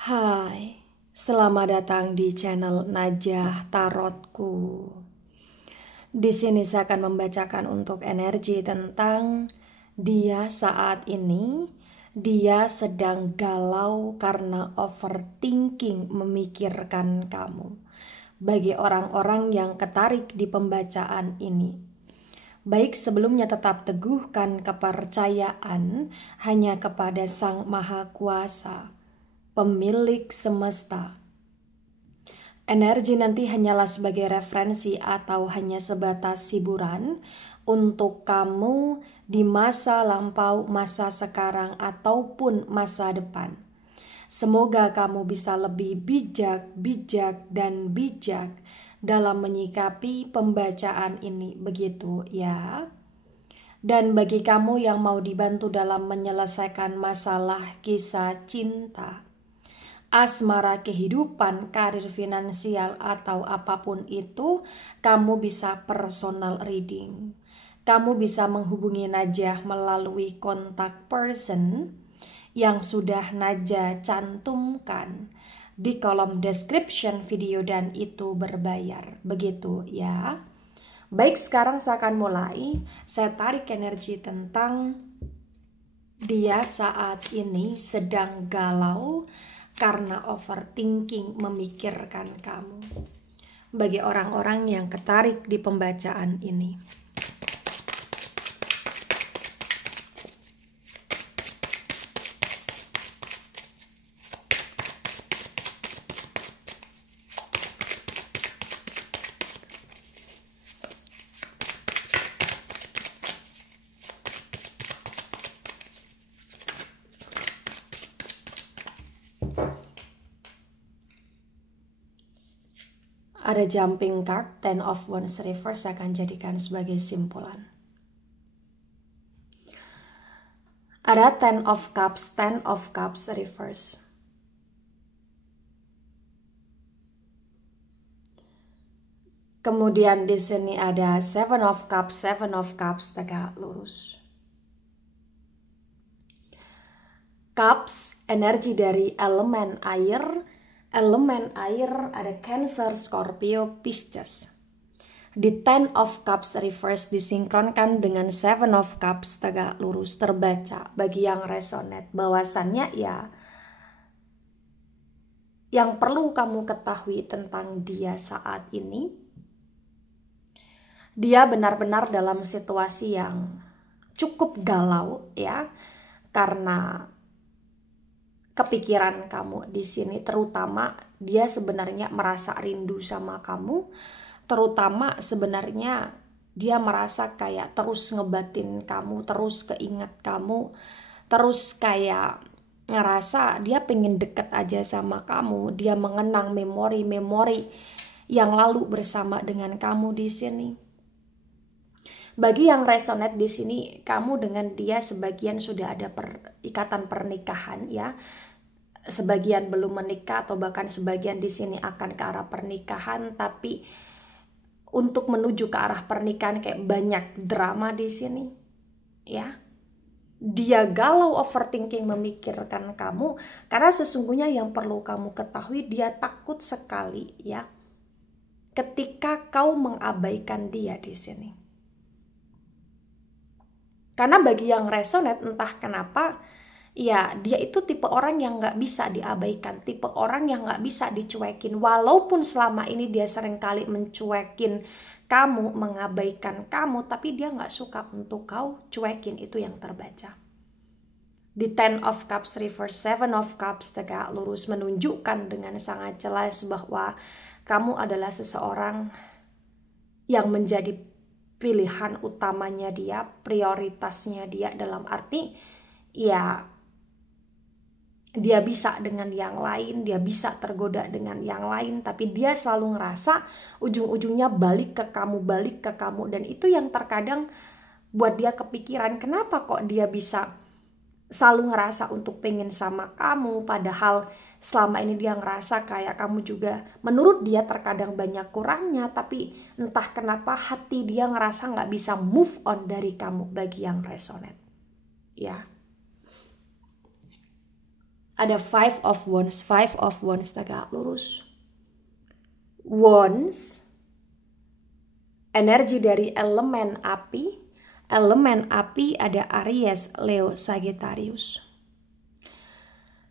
Hai, selamat datang di channel Najah Tarotku. Di sini saya akan membacakan untuk energi tentang dia saat ini. Dia sedang galau karena overthinking memikirkan kamu. Bagi orang-orang yang ketarik di pembacaan ini, baik sebelumnya tetap teguhkan kepercayaan hanya kepada Sang Maha Kuasa, pemilik semesta. Energi nanti hanyalah sebagai referensi atau hanya sebatas hiburan untuk kamu di masa lampau, masa sekarang, ataupun masa depan. Semoga kamu bisa lebih bijak dalam menyikapi pembacaan ini, begitu ya. Dan bagi kamu yang mau dibantu dalam menyelesaikan masalah kisah cinta, asmara, kehidupan, karir, finansial, atau apapun itu, kamu bisa personal reading. Kamu bisa menghubungi Najah melalui kontak person yang sudah Najah cantumkan di kolom description video, dan itu berbayar, begitu ya. Baik, sekarang saya akan mulai. Saya tarik energi tentang dia saat ini sedang galau karena overthinking memikirkan kamu. Bagi orang-orang yang ketarik di pembacaan ini, ada jumping card, Ten of Wands reverse, saya akan jadikan sebagai simpulan. Ada Ten of Cups reverse. Kemudian di sini ada Seven of Cups tegak lurus. Cups, energi dari elemen air. Elemen air ada Cancer, Scorpio, Pisces. Di Ten of Cups reverse disinkronkan dengan Seven of Cups tegak lurus, terbaca bagi yang resonate bahwasannya ya, yang perlu kamu ketahui tentang dia saat ini, dia benar-benar dalam situasi yang cukup galau ya, karena kepikiran kamu di sini. Terutama dia sebenarnya merasa rindu sama kamu, terutama sebenarnya dia merasa kayak terus ngebatin kamu, terus keinget kamu, terus kayak ngerasa dia pengen deket aja sama kamu. Dia mengenang memori-memori yang lalu bersama dengan kamu di sini. Bagi yang resonate di sini, kamu dengan dia sebagian sudah ada ikatan pernikahan ya. Sebagian belum menikah, atau bahkan sebagian di sini akan ke arah pernikahan, tapi untuk menuju ke arah pernikahan kayak banyak drama di sini ya. Dia galau, overthinking memikirkan kamu karena sesungguhnya yang perlu kamu ketahui, dia takut sekali ya ketika kau mengabaikan dia di sini. Karena bagi yang resonate, entah kenapa ya, dia itu tipe orang yang nggak bisa diabaikan, tipe orang yang nggak bisa dicuekin. Walaupun selama ini dia seringkali mencuekin kamu, mengabaikan kamu, tapi dia nggak suka untuk kau cuekin. Itu yang terbaca. Di Ten of Cups reverse, Seven of Cups tegak lurus menunjukkan dengan sangat jelas bahwa kamu adalah seseorang yang menjadi pilihan utamanya dia, prioritasnya dia, dalam arti ya, dia bisa dengan yang lain, dia bisa tergoda dengan yang lain, tapi dia selalu ngerasa ujung-ujungnya balik ke kamu, dan itu yang terkadang buat dia kepikiran, kenapa kok dia bisa selalu ngerasa untuk pengen sama kamu, padahal selama ini dia ngerasa kayak kamu juga menurut dia terkadang banyak kurangnya, tapi entah kenapa hati dia ngerasa nggak bisa move on dari kamu. Bagi yang resonate ya, Ada Five of Wands tegak lurus. Wands, energi dari elemen api. Elemen api ada Aries, Leo, Sagittarius.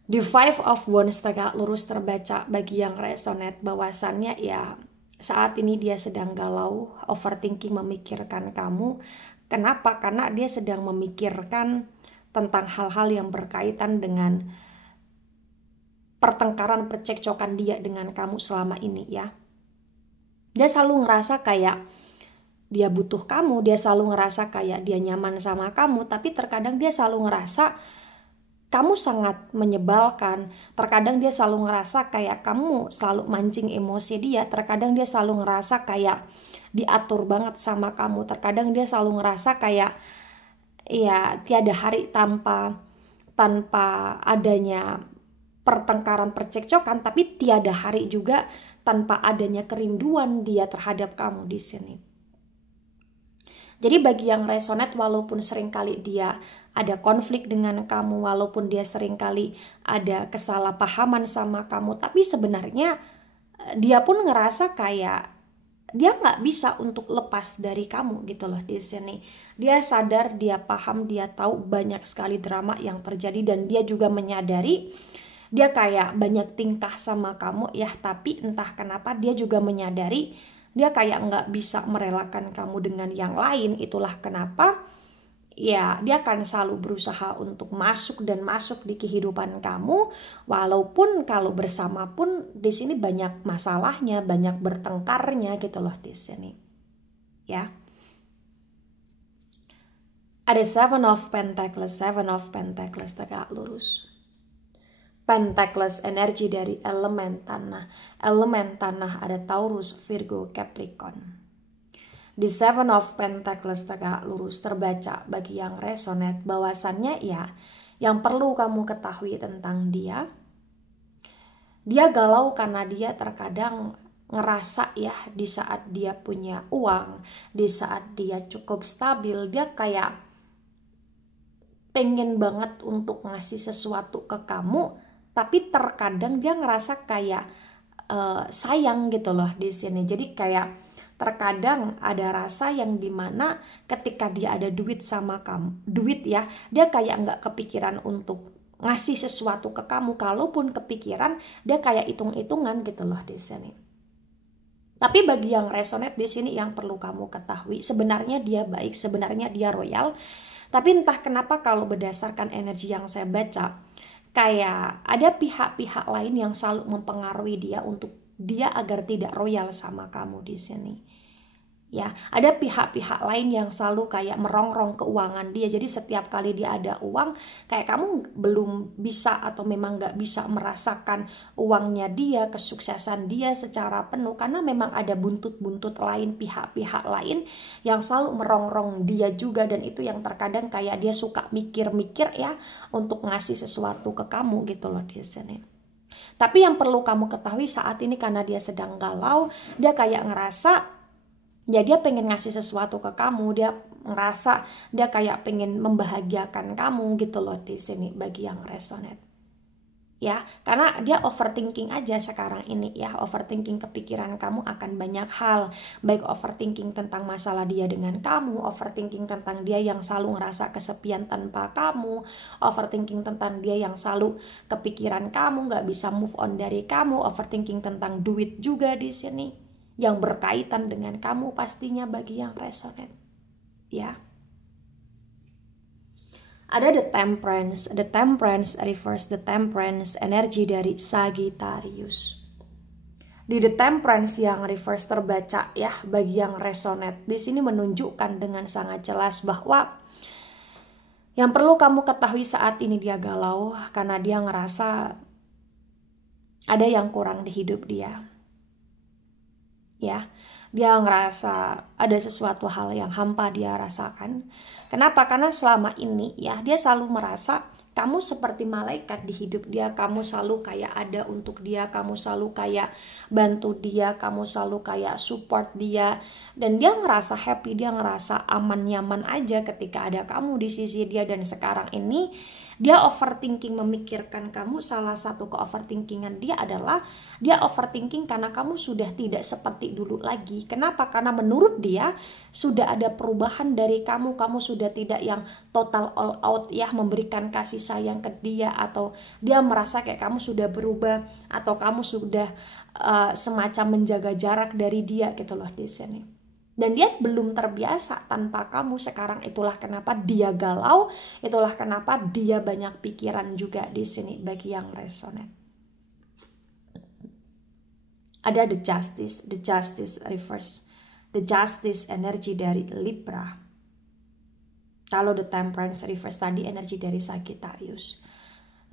Di Five of Wands tegak lurus terbaca bagi yang resonate bahwasannya ya saat ini dia sedang galau, overthinking, memikirkan kamu. Kenapa? Karena dia sedang memikirkan tentang hal-hal yang berkaitan dengan pertengkaran, percekcokan dia dengan kamu selama ini ya. Dia selalu ngerasa kayak dia butuh kamu, dia selalu ngerasa kayak dia nyaman sama kamu, tapi terkadang dia selalu ngerasa kamu sangat menyebalkan. Terkadang dia selalu ngerasa kayak kamu selalu mancing emosi dia. Terkadang dia selalu ngerasa kayak diatur banget sama kamu. Terkadang dia selalu ngerasa kayak ya tiada hari tanpa adanya pertengkaran, percekcokan, tapi tiada hari juga tanpa adanya kerinduan dia terhadap kamu di sini. Jadi bagi yang resonate, walaupun seringkali dia ada konflik dengan kamu, walaupun dia seringkali ada kesalahpahaman sama kamu, tapi sebenarnya dia pun ngerasa kayak dia nggak bisa untuk lepas dari kamu gitu loh di sini. Dia sadar, dia paham, dia tahu banyak sekali drama yang terjadi, dan dia juga menyadari dia kayak banyak tingkah sama kamu ya, tapi entah kenapa dia juga menyadari dia kayak nggak bisa merelakan kamu dengan yang lain. Itulah kenapa ya dia akan selalu berusaha untuk masuk di kehidupan kamu, walaupun kalau bersama pun di sini banyak masalahnya, banyak bertengkarnya gitu loh di sini ya. Ada Seven of Pentacles tegak lurus. Pentacles, energi dari elemen tanah. Elemen tanah ada Taurus, Virgo, Capricorn. Di Seven of Pentacles tegak lurus terbaca bagi yang resonate bahwasannya ya yang perlu kamu ketahui tentang dia galau karena dia terkadang ngerasa ya di saat dia punya uang, di saat dia cukup stabil, dia kayak pengen banget untuk ngasih sesuatu ke kamu, tapi terkadang dia ngerasa kayak sayang gitu loh di sini. Jadi kayak terkadang ada rasa yang dimana ketika dia ada duit sama kamu, duit ya, dia kayak nggak kepikiran untuk ngasih sesuatu ke kamu. Kalaupun kepikiran, dia kayak hitung-hitungan gitu loh di sini. Tapi bagi yang resonate di sini yang perlu kamu ketahui, sebenarnya dia baik, sebenarnya dia royal. Tapi entah kenapa kalau berdasarkan energi yang saya baca, kayak ada pihak-pihak lain yang selalu mempengaruhi dia untuk dia agar tidak royal sama kamu di sini. Ya, ada pihak-pihak lain yang selalu kayak merongrong keuangan dia. Jadi setiap kali dia ada uang, kayak kamu belum bisa atau memang nggak bisa merasakan uangnya dia, kesuksesan dia secara penuh, karena memang ada buntut-buntut lain, pihak-pihak lain yang selalu merongrong dia juga. Dan itu yang terkadang kayak dia suka mikir-mikir ya untuk ngasih sesuatu ke kamu gitu loh di sini. Tapi yang perlu kamu ketahui saat ini, karena dia sedang galau, dia kayak ngerasa ya dia pengen ngasih sesuatu ke kamu, dia ngerasa dia kayak pengen membahagiakan kamu gitu loh di sini bagi yang resonate. Ya, karena dia overthinking aja sekarang ini ya, overthinking kepikiran kamu akan banyak hal, baik overthinking tentang masalah dia dengan kamu, overthinking tentang dia yang selalu ngerasa kesepian tanpa kamu, overthinking tentang dia yang selalu kepikiran kamu, nggak bisa move on dari kamu, overthinking tentang duit juga di sini yang berkaitan dengan kamu pastinya bagi yang resonate ya. Ada the temperance reverse, the temperance energi dari Sagittarius. Di the temperance yang reverse terbaca ya bagi yang resonate di sini menunjukkan dengan sangat jelas bahwa yang perlu kamu ketahui saat ini dia galau karena dia ngerasa ada yang kurang di hidup dia. Ya, dia ngerasa ada sesuatu hal yang hampa dia rasakan. Kenapa? Karena selama ini ya dia selalu merasa kamu seperti malaikat di hidup dia, kamu selalu kayak ada untuk dia, kamu selalu kayak bantu dia, kamu selalu kayak support dia, dan dia ngerasa happy, dia ngerasa aman nyaman aja ketika ada kamu di sisi dia. Dan sekarang ini Dia overthinking memikirkan kamu. Salah satu ke-overthinkingan dia adalah dia overthinking karena kamu sudah tidak seperti dulu lagi. Kenapa? Karena menurut dia sudah ada perubahan dari kamu. Kamu sudah tidak yang total all out ya, memberikan kasih sayang ke dia, atau dia merasa kayak kamu sudah berubah, atau kamu sudah semacam menjaga jarak dari dia gitu loh di sini. Dan dia belum terbiasa tanpa kamu sekarang. Itulah kenapa dia galau, itulah kenapa dia banyak pikiran juga di sini bagi yang resonate. Ada the justice reverse. The justice energi dari Libra. Kalau the temperance reverse tadi energi dari Sagittarius.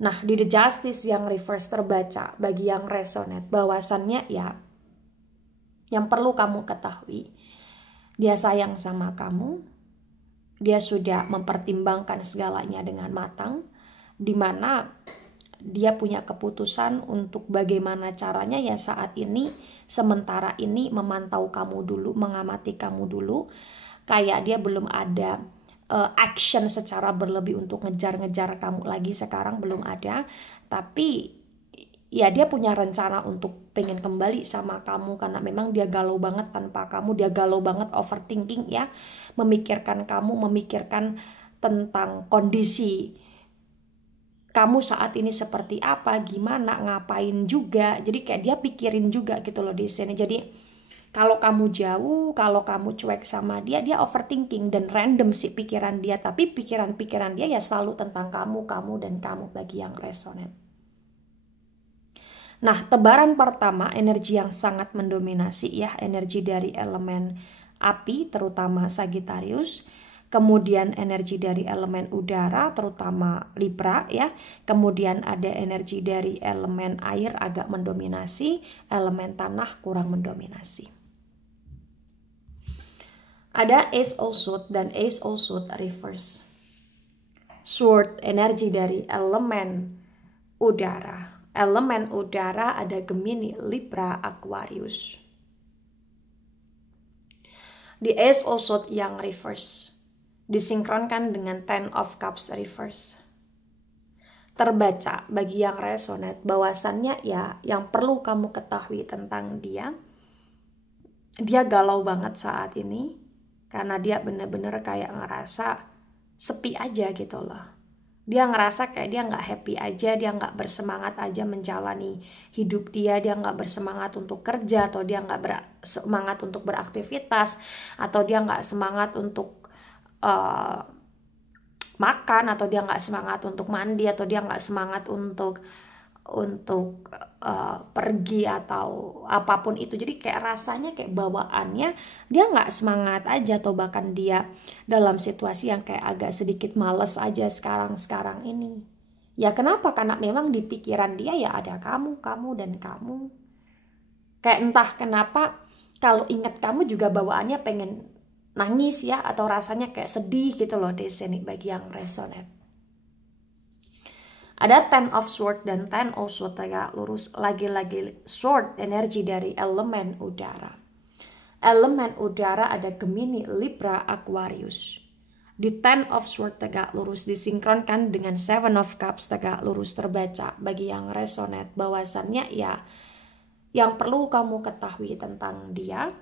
Nah, di the justice yang reverse terbaca bagi yang resonate, bahwasannya ya, yang perlu kamu ketahui, dia sayang sama kamu, dia sudah mempertimbangkan segalanya dengan matang, dimana dia punya keputusan untuk bagaimana caranya ya saat ini, sementara ini memantau kamu dulu, mengamati kamu dulu, kayak dia belum ada action secara berlebih untuk ngejar-ngejar kamu lagi sekarang, belum ada. Tapi ya dia punya rencana untuk pengen kembali sama kamu karena memang dia galau banget tanpa kamu. Dia galau banget, overthinking ya, memikirkan kamu, memikirkan tentang kondisi kamu saat ini seperti apa, gimana, ngapain juga. Jadi kayak dia pikirin juga gitu loh di sini. Jadi kalau kamu jauh, kalau kamu cuek sama dia, dia overthinking dan random sih pikiran dia. Tapi pikiran-pikiran dia ya selalu tentang kamu, dan kamu bagi yang resonate. Nah, tebaran pertama, energi yang sangat mendominasi ya, energi dari elemen api, terutama Sagittarius. Kemudian energi dari elemen udara, terutama Libra ya. Kemudian ada energi dari elemen air agak mendominasi, elemen tanah kurang mendominasi. Ada Ace of Swords dan Ace of Swords reverse. Sword energi dari elemen udara. Elemen udara ada Gemini, Libra, Aquarius. Di Ace of Swords yang reverse disinkronkan dengan Ten of Cups reverse. Terbaca bagi yang resonate bahwasannya ya yang perlu kamu ketahui tentang dia galau banget saat ini. Karena dia bener-bener kayak ngerasa sepi aja gitu loh. Dia ngerasa kayak dia nggak happy aja, dia nggak bersemangat aja menjalani hidup dia nggak bersemangat untuk kerja, atau dia nggak bersemangat untuk beraktivitas, atau dia nggak semangat untuk makan, atau dia nggak semangat untuk mandi, atau dia nggak semangat untuk pergi atau apapun itu. Jadi kayak rasanya kayak bawaannya dia nggak semangat aja, atau bahkan dia dalam situasi yang kayak agak sedikit males aja sekarang ini. Ya kenapa? Karena memang di pikiran dia ya ada kamu dan kamu. Kayak entah kenapa kalau ingat kamu juga bawaannya pengen nangis ya, atau rasanya kayak sedih gitu loh di sini bagi yang resonate. Ada Ten of Swords dan Ten of Swords tegak lurus, lagi-lagi sword energi dari elemen udara. Elemen udara ada Gemini, Libra, Aquarius. Di Ten of Swords tegak lurus disinkronkan dengan Seven of Cups tegak lurus terbaca bagi yang resonate bahwasannya ya yang perlu kamu ketahui tentang dia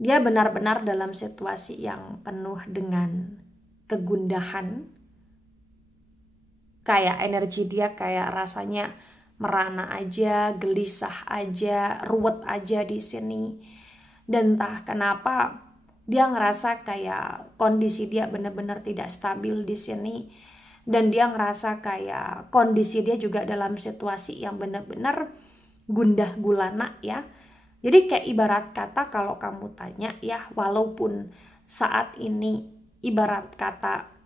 benar-benar dalam situasi yang penuh dengan kegundahan. Kayak energi dia kayak rasanya merana aja, gelisah aja, ruwet aja di sini. Dan entah kenapa dia ngerasa kayak kondisi dia benar-benar tidak stabil di sini. Dan dia ngerasa kayak kondisi dia juga dalam situasi yang benar-benar gundah gulana ya. Jadi kayak ibarat kata kalau kamu tanya ya, walaupun saat ini ibarat kata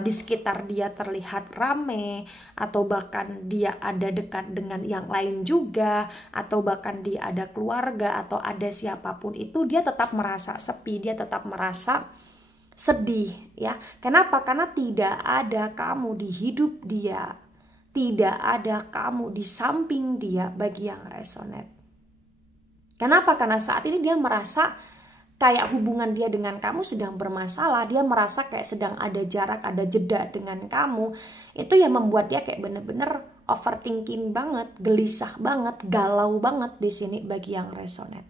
di sekitar dia terlihat rame, atau bahkan dia ada dekat dengan yang lain juga, atau bahkan dia ada keluarga atau ada siapapun itu, dia tetap merasa sepi, dia tetap merasa sedih ya. Kenapa? Karena tidak ada kamu di hidup dia, tidak ada kamu di samping dia bagi yang resonate. Kenapa? Karena saat ini dia merasa kayak hubungan dia dengan kamu sedang bermasalah, dia merasa kayak sedang ada jarak, ada jeda dengan kamu. Itu yang membuat dia kayak bener-bener overthinking banget, gelisah banget, galau banget di sini bagi yang resonate.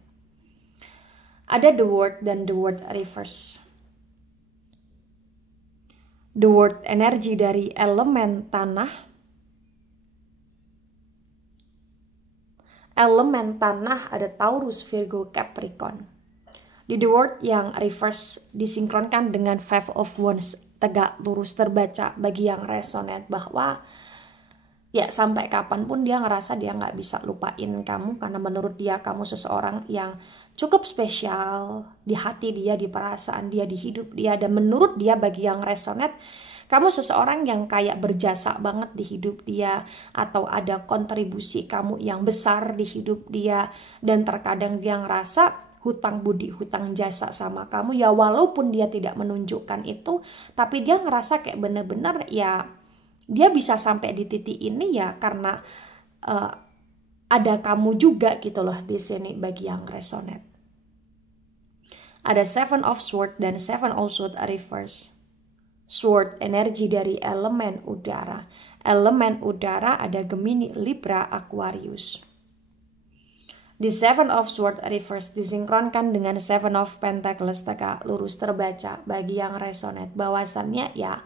Ada the word dan the word reverse. The word energi dari elemen tanah. Elemen tanah ada Taurus, Virgo, Capricorn. Di the word yang reverse disinkronkan dengan Five of Wands, tegak lurus terbaca bagi yang resonate bahwa ya sampai kapanpun dia ngerasa dia nggak bisa lupain kamu, karena menurut dia kamu seseorang yang cukup spesial di hati dia, di perasaan dia, di hidup dia. Dan menurut dia bagi yang resonate, kamu seseorang yang kayak berjasa banget di hidup dia, atau ada kontribusi kamu yang besar di hidup dia. Dan terkadang dia ngerasa hutang budi, hutang jasa sama kamu ya, walaupun dia tidak menunjukkan itu, tapi dia ngerasa kayak bener-bener ya dia bisa sampai di titik ini ya karena ada kamu juga gitu loh di sini bagi yang resonate. Ada Seven of Swords dan Seven of Swords reverse. Sword energi dari elemen udara. Elemen udara ada Gemini, Libra, Aquarius. Di Seven of Swords reverse disinkronkan dengan Seven of Pentacles, tegak lurus terbaca bagi yang resonate bahwasannya ya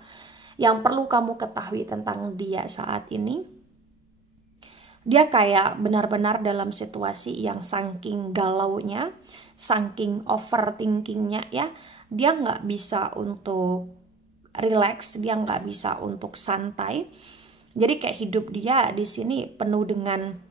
yang perlu kamu ketahui tentang dia saat ini, dia kayak benar-benar dalam situasi yang saking galaunya, saking overthinkingnya ya, dia nggak bisa untuk relax, dia nggak bisa untuk santai. Jadi kayak hidup dia di sini penuh dengan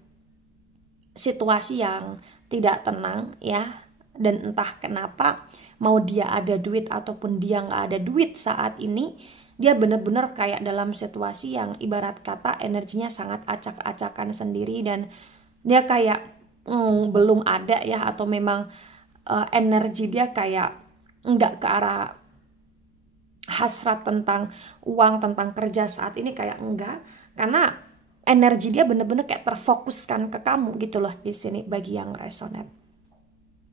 situasi yang tidak tenang ya. Dan entah kenapa, mau dia ada duit ataupun dia nggak ada duit saat ini, dia bener-bener kayak dalam situasi yang ibarat kata energinya sangat acak-acakan sendiri. Dan dia kayak belum ada ya, atau memang energi dia kayak nggak ke arah hasrat tentang uang, tentang kerja saat ini, kayak enggak. Karena energi dia bener-bener kayak terfokuskan ke kamu gitu loh di sini bagi yang resonate.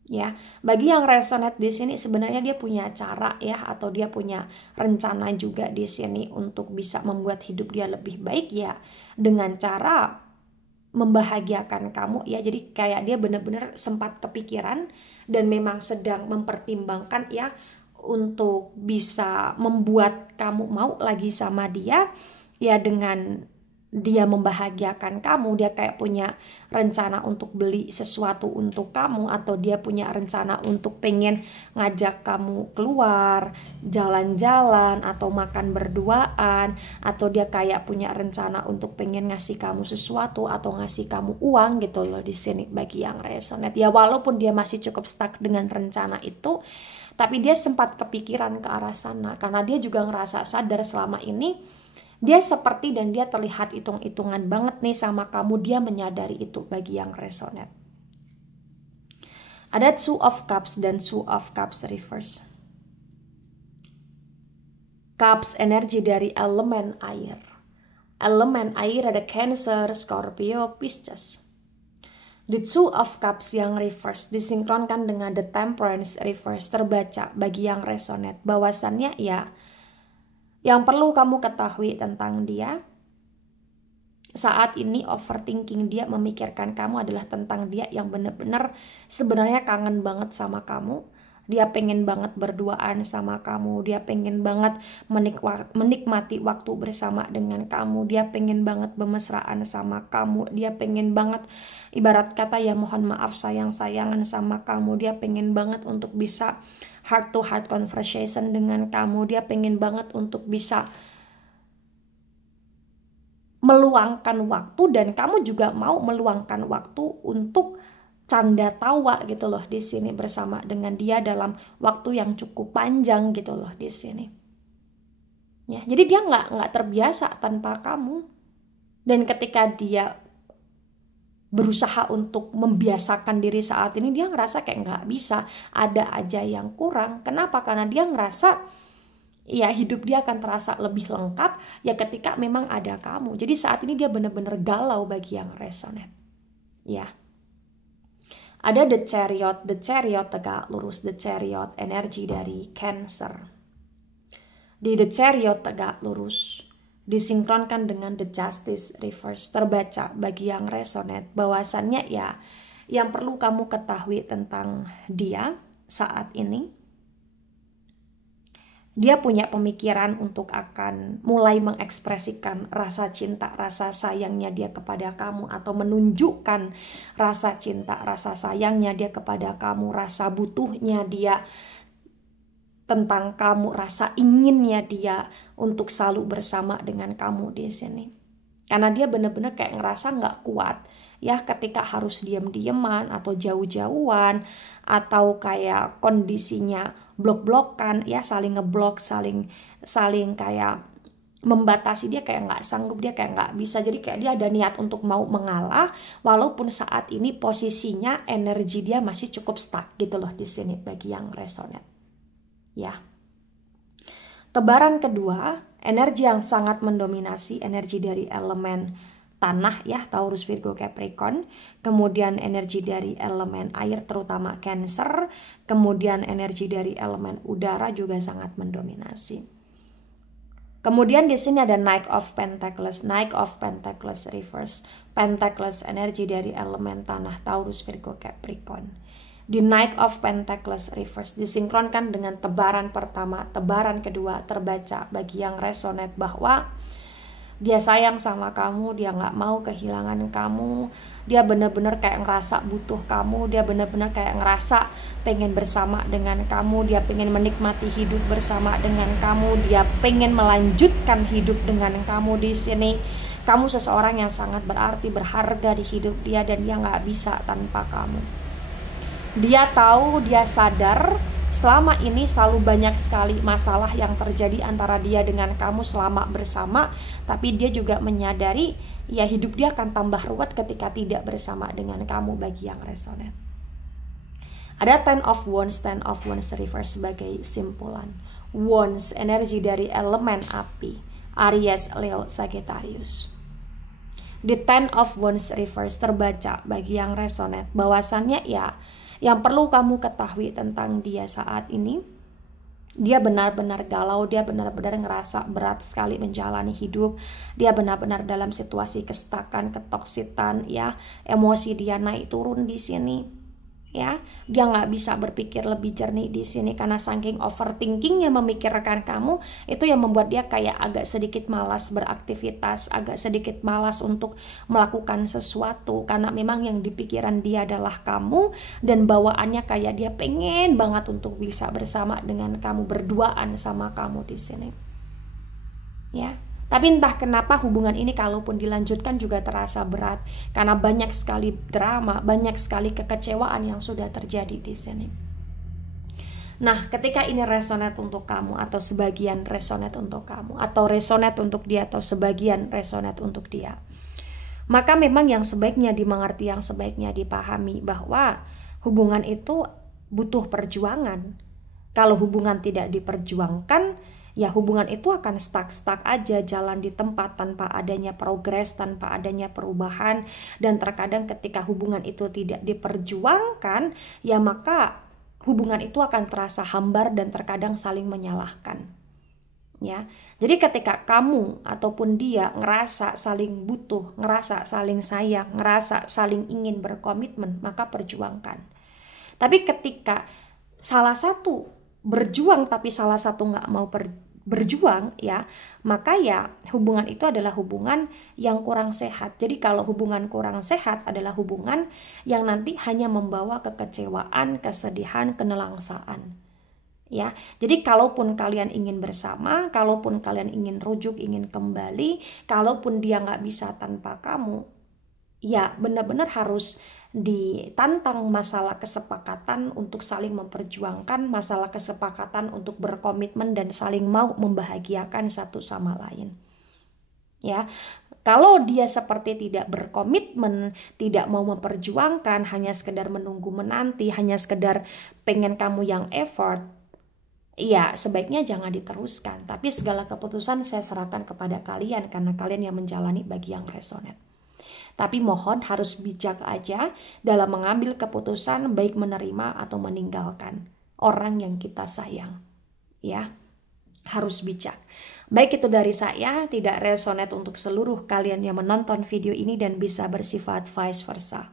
Ya, bagi yang resonate di sini sebenarnya dia punya cara ya, atau dia punya rencana juga di sini untuk bisa membuat hidup dia lebih baik ya, dengan cara membahagiakan kamu ya. Jadi kayak dia bener-bener sempat kepikiran dan memang sedang mempertimbangkan ya untuk bisa membuat kamu mau lagi sama dia ya, dengan dia membahagiakan kamu. Dia kayak punya rencana untuk beli sesuatu untuk kamu, atau dia punya rencana untuk pengen ngajak kamu keluar jalan-jalan atau makan berduaan, atau dia kayak punya rencana untuk pengen ngasih kamu sesuatu atau ngasih kamu uang gitu loh di sini bagi yang resonate ya. Walaupun dia masih cukup stuck dengan rencana itu, tapi dia sempat kepikiran ke arah sana karena dia juga ngerasa sadar selama ini dia seperti dan dia terlihat hitung-hitungan banget nih sama kamu. Dia menyadari itu bagi yang resonate. Ada Two of Cups dan Two of Cups reverse. Cups energi dari elemen air. Elemen air ada Cancer, Scorpio, Pisces. The Two of Cups yang reverse disinkronkan dengan The Temperance reverse terbaca bagi yang resonate bahwasannya ya, yang perlu kamu ketahui tentang dia saat ini, overthinking dia, memikirkan kamu adalah tentang dia yang benar-benar sebenarnya kangen banget sama kamu. Dia pengen banget berduaan sama kamu, dia pengen banget menikmati waktu bersama dengan kamu, dia pengen banget bermesraan sama kamu, dia pengen banget ibarat kata ya mohon maaf sayang-sayangan sama kamu, dia pengen banget untuk bisa heart to heart conversation dengan kamu, dia pengen banget untuk bisa meluangkan waktu, dan kamu juga mau meluangkan waktu untuk canda tawa gitu loh di sini bersama dengan dia dalam waktu yang cukup panjang gitu loh di sini. Ya, jadi dia nggak terbiasa tanpa kamu, dan ketika dia berusaha untuk membiasakan diri saat ini, dia ngerasa kayak nggak bisa, ada aja yang kurang. Kenapa? Karena dia ngerasa ya hidup dia akan terasa lebih lengkap ya ketika memang ada kamu. Jadi saat ini dia benar-benar galau bagi yang resonate. Ya. Ada the chariot tegak lurus, the chariot energi dari Cancer. Di the chariot tegak lurus disinkronkan dengan the justice reverse. Terbaca bagi yang resonate bahwasannya ya yang perlu kamu ketahui tentang dia saat ini, dia punya pemikiran untuk akan mulai mengekspresikan rasa cinta, rasa sayangnya dia kepada kamu, atau menunjukkan rasa cinta, rasa sayangnya dia kepada kamu, rasa butuhnya dia tentang kamu, rasa inginnya dia untuk selalu bersama dengan kamu di sini. Karena dia benar-benar kayak ngerasa nggak kuat ya ketika harus diam-diaman atau jauh-jauhan, atau kayak kondisinya blok-blokan ya, saling ngeblok, saling kayak membatasi, dia kayak nggak sanggup, dia kayak nggak bisa. Jadi kayak dia ada niat untuk mau mengalah, walaupun saat ini posisinya energi dia masih cukup stuck gitu loh di sini bagi yang resonate. Ya. Tebaran kedua, energi yang sangat mendominasi, energi dari elemen tanah ya, Taurus, Virgo, Capricorn, kemudian energi dari elemen air terutama Cancer, kemudian energi dari elemen udara juga sangat mendominasi. Kemudian di sini ada Knight of Pentacles reverse, Pentacles energi dari elemen tanah, Taurus, Virgo, Capricorn. Di Knight of Pentacles reverse disinkronkan dengan tebaran pertama, tebaran kedua terbaca bagi yang resonate bahwa dia sayang sama kamu, dia nggak mau kehilangan kamu, dia benar-benar kayak ngerasa butuh kamu, dia benar-benar kayak ngerasa pengen bersama dengan kamu, dia pengen menikmati hidup bersama dengan kamu, dia pengen melanjutkan hidup dengan kamu di sini. Kamu seseorang yang sangat berarti, berharga di hidup dia, dan dia nggak bisa tanpa kamu. Dia tahu, dia sadar selama ini selalu banyak sekali masalah yang terjadi antara dia dengan kamu selama bersama, tapi dia juga menyadari ya hidup dia akan tambah ruwet ketika tidak bersama dengan kamu bagi yang resonate. Ada Ten of Wands reverse sebagai simpulan. Wands energi dari elemen api, Aries, Leo, Sagittarius. Di Ten of Wands reverse terbaca bagi yang resonate bahwasannya ya yang perlu kamu ketahui tentang dia saat ini, dia benar-benar galau, dia benar-benar ngerasa berat sekali menjalani hidup, dia benar-benar dalam situasi kestakan, ketoksitan ya, emosi dia naik turun di sini. Ya, dia nggak bisa berpikir lebih jernih di sini karena saking overthinkingnya memikirkan kamu, itu yang membuat dia kayak agak sedikit malas beraktivitas, agak sedikit malas untuk melakukan sesuatu karena memang yang di pikiran dia adalah kamu, dan bawaannya kayak dia pengen banget untuk bisa bersama dengan kamu, berduaan sama kamu di sini. Ya. Tapi entah kenapa hubungan ini kalaupun dilanjutkan juga terasa berat karena banyak sekali drama, banyak sekali kekecewaan yang sudah terjadi di sini. Nah, ketika ini resonate untuk kamu atau sebagian resonate untuk kamu, atau resonate untuk dia atau sebagian resonate untuk dia, maka memang yang sebaiknya dimengerti, yang sebaiknya dipahami bahwa hubungan itu butuh perjuangan. Kalau hubungan tidak diperjuangkan, ya hubungan itu akan stuck aja, jalan di tempat tanpa adanya progres, tanpa adanya perubahan. Dan terkadang ketika hubungan itu tidak diperjuangkan, ya maka hubungan itu akan terasa hambar dan terkadang saling menyalahkan. Ya, jadi ketika kamu ataupun dia ngerasa saling butuh, ngerasa saling sayang, ngerasa saling ingin berkomitmen, maka perjuangkan. Tapi ketika salah satu berjuang tapi salah satu nggak mau berjuang ya, maka ya hubungan itu adalah hubungan yang kurang sehat. Jadi kalau hubungan kurang sehat adalah hubungan yang nanti hanya membawa kekecewaan, kesedihan, kenelangsaan. Ya, jadi kalaupun kalian ingin bersama, kalaupun kalian ingin rujuk, ingin kembali, kalaupun dia nggak bisa tanpa kamu, ya benar-benar harus ditantang masalah kesepakatan untuk saling memperjuangkan, masalah kesepakatan untuk berkomitmen dan saling mau membahagiakan satu sama lain. Ya, kalau dia seperti tidak berkomitmen, tidak mau memperjuangkan, hanya sekedar menunggu menanti, hanya sekedar pengen kamu yang effort, ya sebaiknya jangan diteruskan. Tapi segala keputusan saya serahkan kepada kalian karena kalian yang menjalani bagi yang resonate. Tapi mohon harus bijak aja dalam mengambil keputusan, baik menerima atau meninggalkan orang yang kita sayang. Ya, harus bijak. Baik, itu dari saya, tidak resonate untuk seluruh kalian yang menonton video ini dan bisa bersifat vice versa.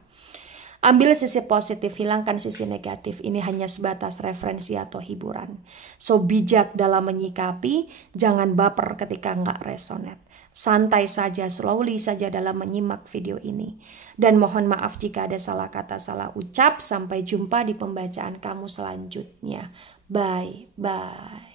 Ambil sisi positif, hilangkan sisi negatif. Ini hanya sebatas referensi atau hiburan. So, bijak dalam menyikapi, jangan baper ketika nggak resonate. Santai saja, slowly saja dalam menyimak video ini. Dan mohon maaf jika ada salah kata, salah ucap. Sampai jumpa di pembacaan kamu selanjutnya. Bye-bye.